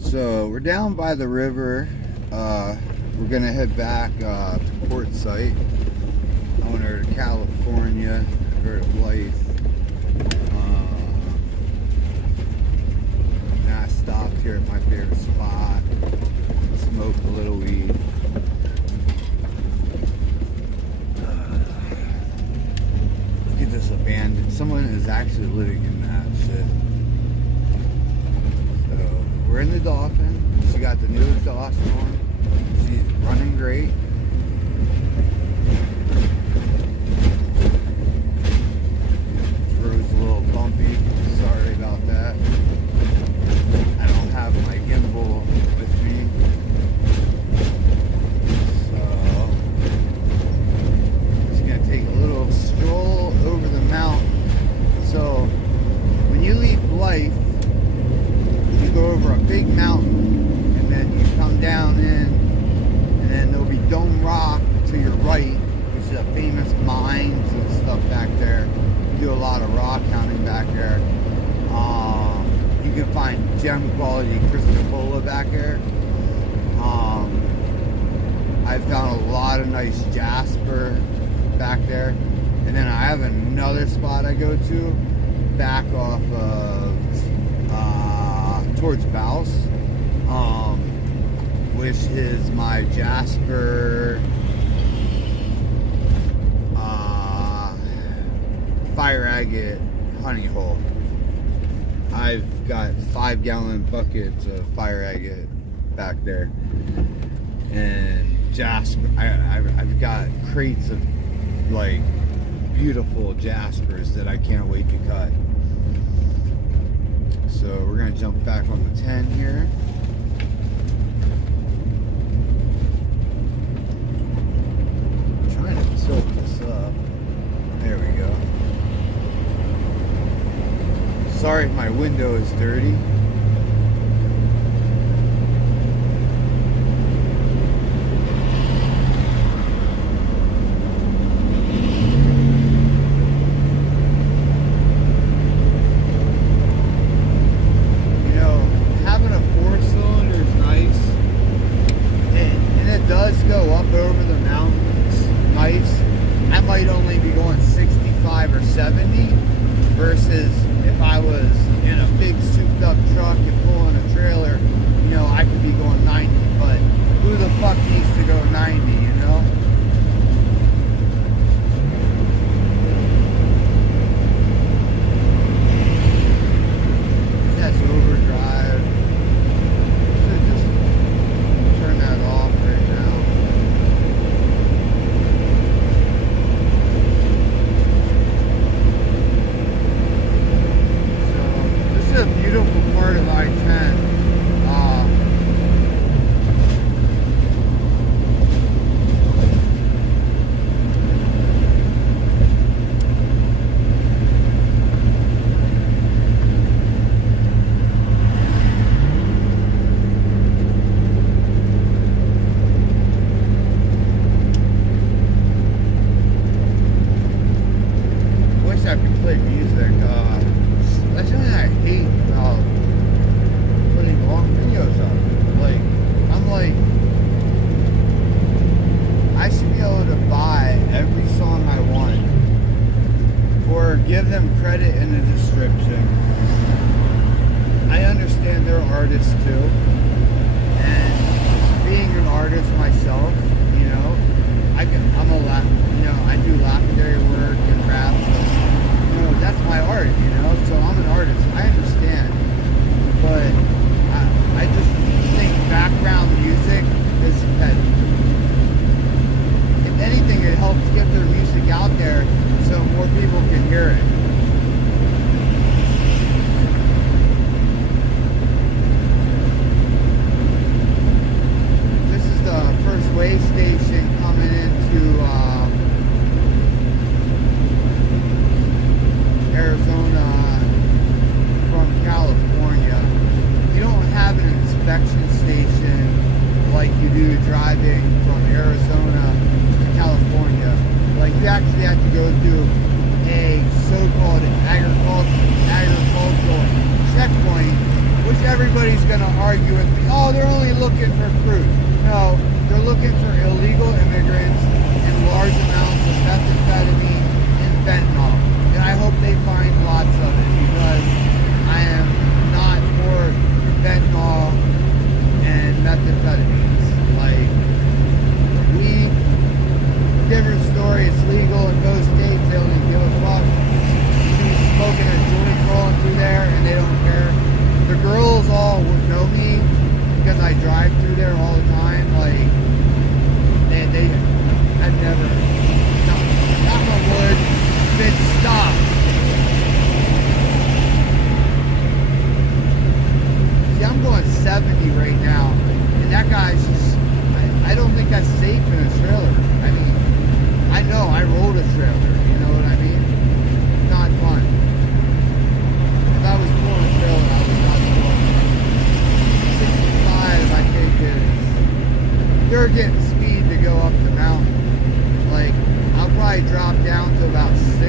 So we're down by the river. We're gonna head back to Port Site. I want to go to California, go to Blythe. And I stopped here at my favorite spot, smoked a little weed. Look at this abandoned. Someone is actually living in that shit. So we're in the Dolphin. She got the new exhaust on. She's running great. Road's a little bumpy. Sorry about that. I don't have my gimbal with me. So just gonna take a little stroll over the mountain. So when you leave Blythe, you go over a big mountain and then you come down in, and then there'll be Dome Rock to your right, which is a famous mines and stuff back there. You do a lot of rock hunting back there. You can find gem quality Cristocola back there. I found a lot of nice jasper back there. And then I have another spot I go to back off of towards Bouse, which is my jasper fire agate honey hole. I've got 5-gallon buckets of fire agate back there, and jasper. I've got crates of like beautiful jaspers that I can't wait to cut. So we're gonna jump back on the 10 here. I'm trying to tilt this up. There we go. Sorry if my window is dirty. You know, having a 4-cylinder is nice. And it does go up over the mountains nice. I might only be going 65 or 70 versus if I was in a big souped up truck and pulling a trailer, you know, I could be going 90, but who the fuck needs to go 90, you know? That's overdrive. Should just turn that off right now. This is a beautiful part of I-10. Wish I could play music. That's something I hate about putting long videos up. Like, I'm like, I should be able to buy every song I want, or give them credit in the description. I understand they're artists too, and being an artist myself, you know, I do lapidary work and rap. You know, that's my art, you know, so I'm an artist. I understand, but I just think background music is that, if anything, it helps get their music out there so more people can hear it. This is the first way station coming into Arizona from California. You don't have an inspection station like you do driving from Arizona to California. Like, you actually have to go through a so-called agricultural checkpoint, which everybody's going to argue with me. Oh, they're only looking for fruit. No, they're looking for illegal immigrants in large amounts of methamphetamine and fentanyl. And I hope they find lots of it, because I am not for fentanyl and methamphetamines. Like, weed, different story. It's legal in most states. They don't even give a fuck. She's smoking a joint rolling through there, and they don't care. The girls all know me because I drive through there all the time. Like, I've never, no, knock on wood, been stopped. See, I'm going 70 right now, and that guy's just, I don't think that's safe in a trailer. I mean, I know I rolled a trailer, you know what I mean? Not fun. If I was pulling a trailer, I was not pulling it. 65, I think, is, you're getting speed to go up the mountain. Like, I'll probably drop down to about 60.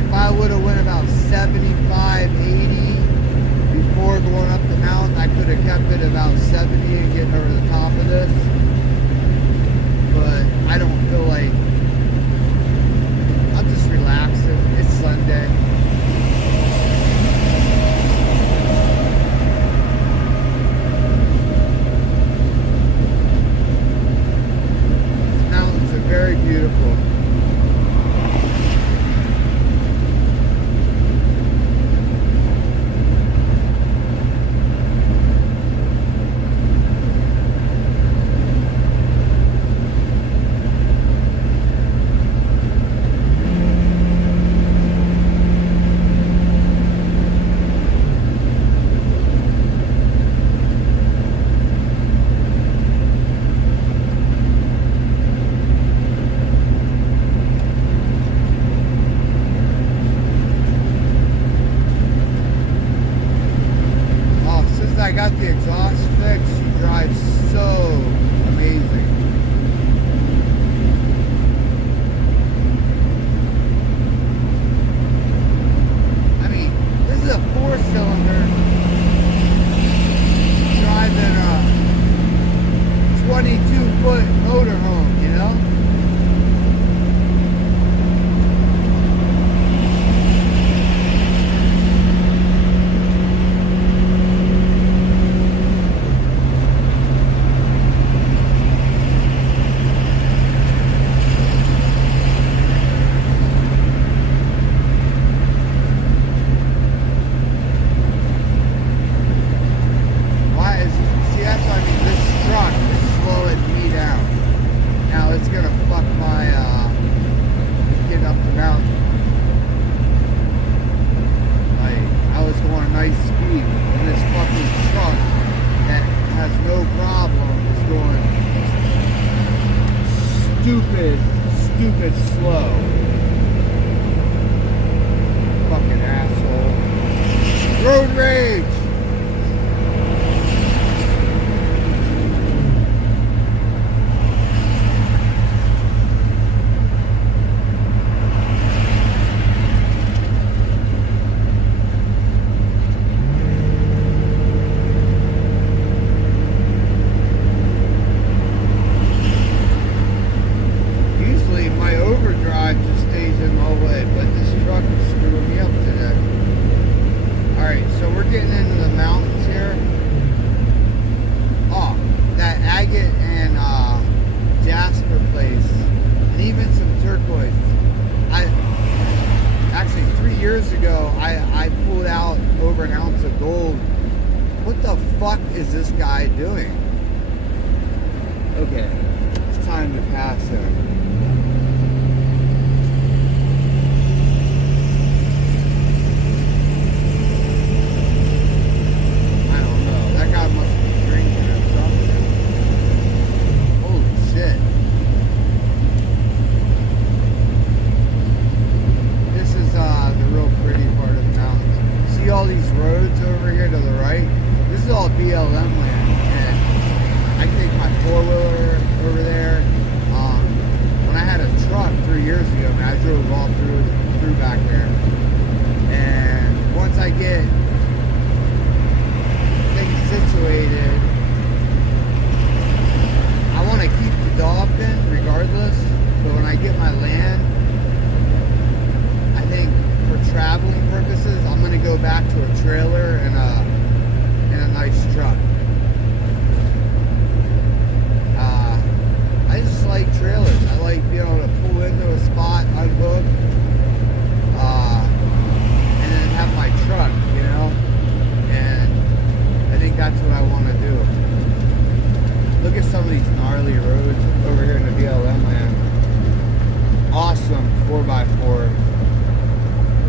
If I would have went about 75, 80 before going up the mountain, I could have kept it about 70 and getting over the top of this. But I don't feel like, I'm just relaxing. It's Sunday. The mountains are very beautiful. I got the exhaust fixed. She drives so amazing. I mean, this is a 4-cylinder driving a 22-foot motorhome, you know? Stupid slow. Fucking asshole. Road rage! Overdrive just stays in my way, but this truck is screwing me up today. Alright, so we're getting into the mountains here. Oh, that agate and jasper place, and even some turquoise. Actually 3 years ago I pulled out over an ounce of gold. What the fuck is this guy doing? Okay, it's time to pass him. All these roads over here to the right, this is all BLM land, and I can take my 4-wheeler over there. When I had a truck 3 years ago, man, I drove all through back there, and once I get gnarly roads over here in the BLM land. Awesome 4x4.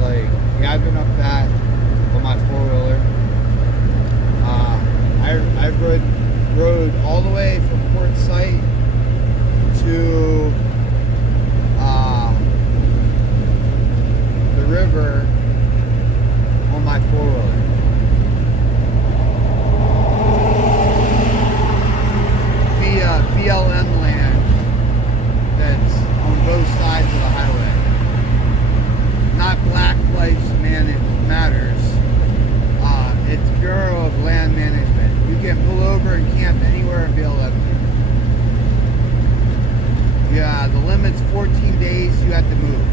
Like, yeah, I've been up that on my 4-wheeler. I've rode all the way from Port Site to the river on my 4-wheeler. Via BLM land that's on both sides of the highway. Not Black Lives Matters. It's Bureau of Land Management. You can pull over and camp anywhere in BLM. Yeah, the limit's 14 days you have to move.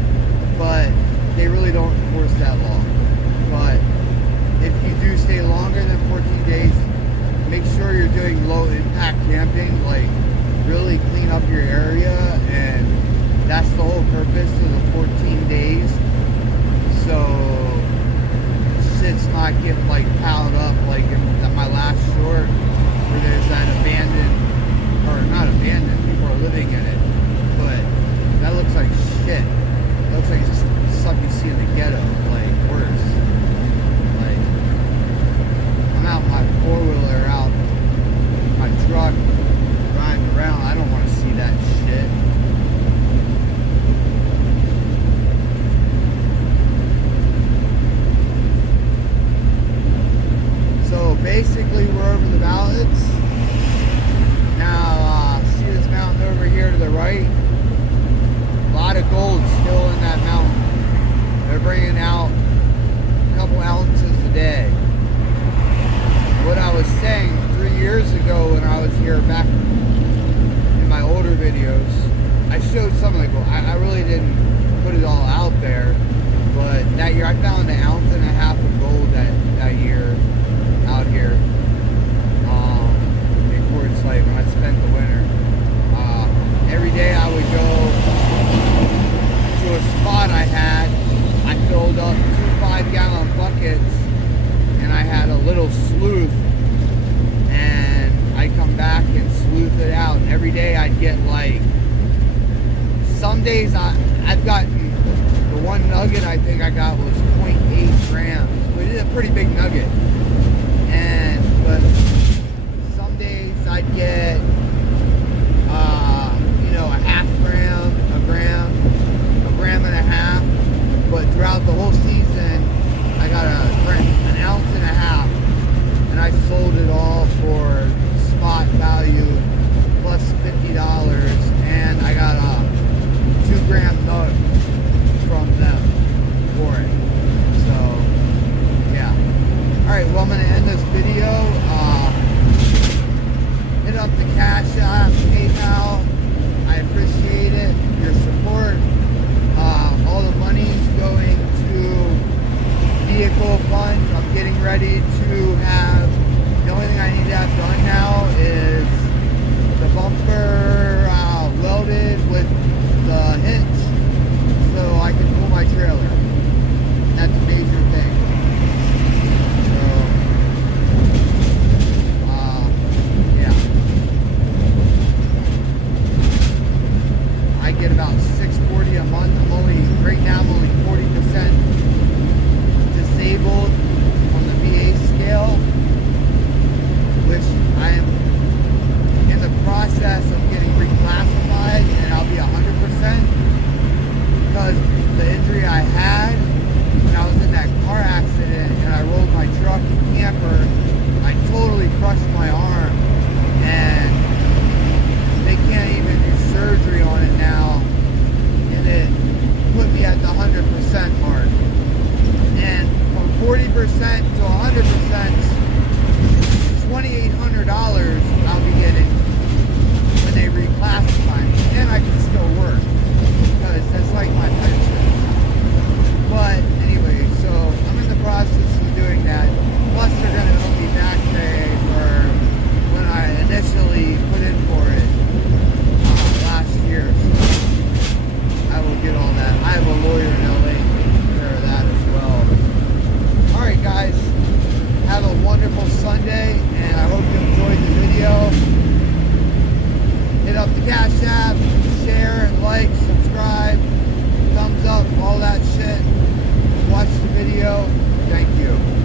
But they really don't enforce that law. But if you do stay longer than 14 days, make sure you're doing low impact camping, like really clean up your area, and that's the whole purpose of the 14 days. So shit's not getting like piled up like in my last short where there's that abandoned, or not abandoned, people are living in it, but that looks like shit. It looks like just something you see in the ghetto, like worse. Like, I'm out my 4-wheeler, out my truck, driving around. I don't want to see that shit. So basically, we're over the valleys. Now, see this mountain over here to the right? A lot of gold still in that mountain. They're bringing out a couple ounces a day. What I was saying 3 years ago when I was here back in my older videos, I showed some of the gold. I really didn't put it all out there, but that year I found 1.5 ounces of gold that year out here in Quartz Lake when I spent the winter. Every day I would go to a spot I had. I filled up 2 5-gallon buckets, and I had a little sleuth, and I'd come back and sleuth it out. And every day I'd get like, some days I've gotten, the one nugget I think I got was 0.8 grams, which is a pretty big nugget. But some days I'd get, a half gram, a gram and a half. But throughout the whole season, I got 1.5 ounces, and I sold it all for spot value plus $50, and I got a 2-gram nug from them for it. So, yeah. All right. Well, Cash App, share, and like, subscribe, thumbs up, all that shit. Watch the video. Thank you.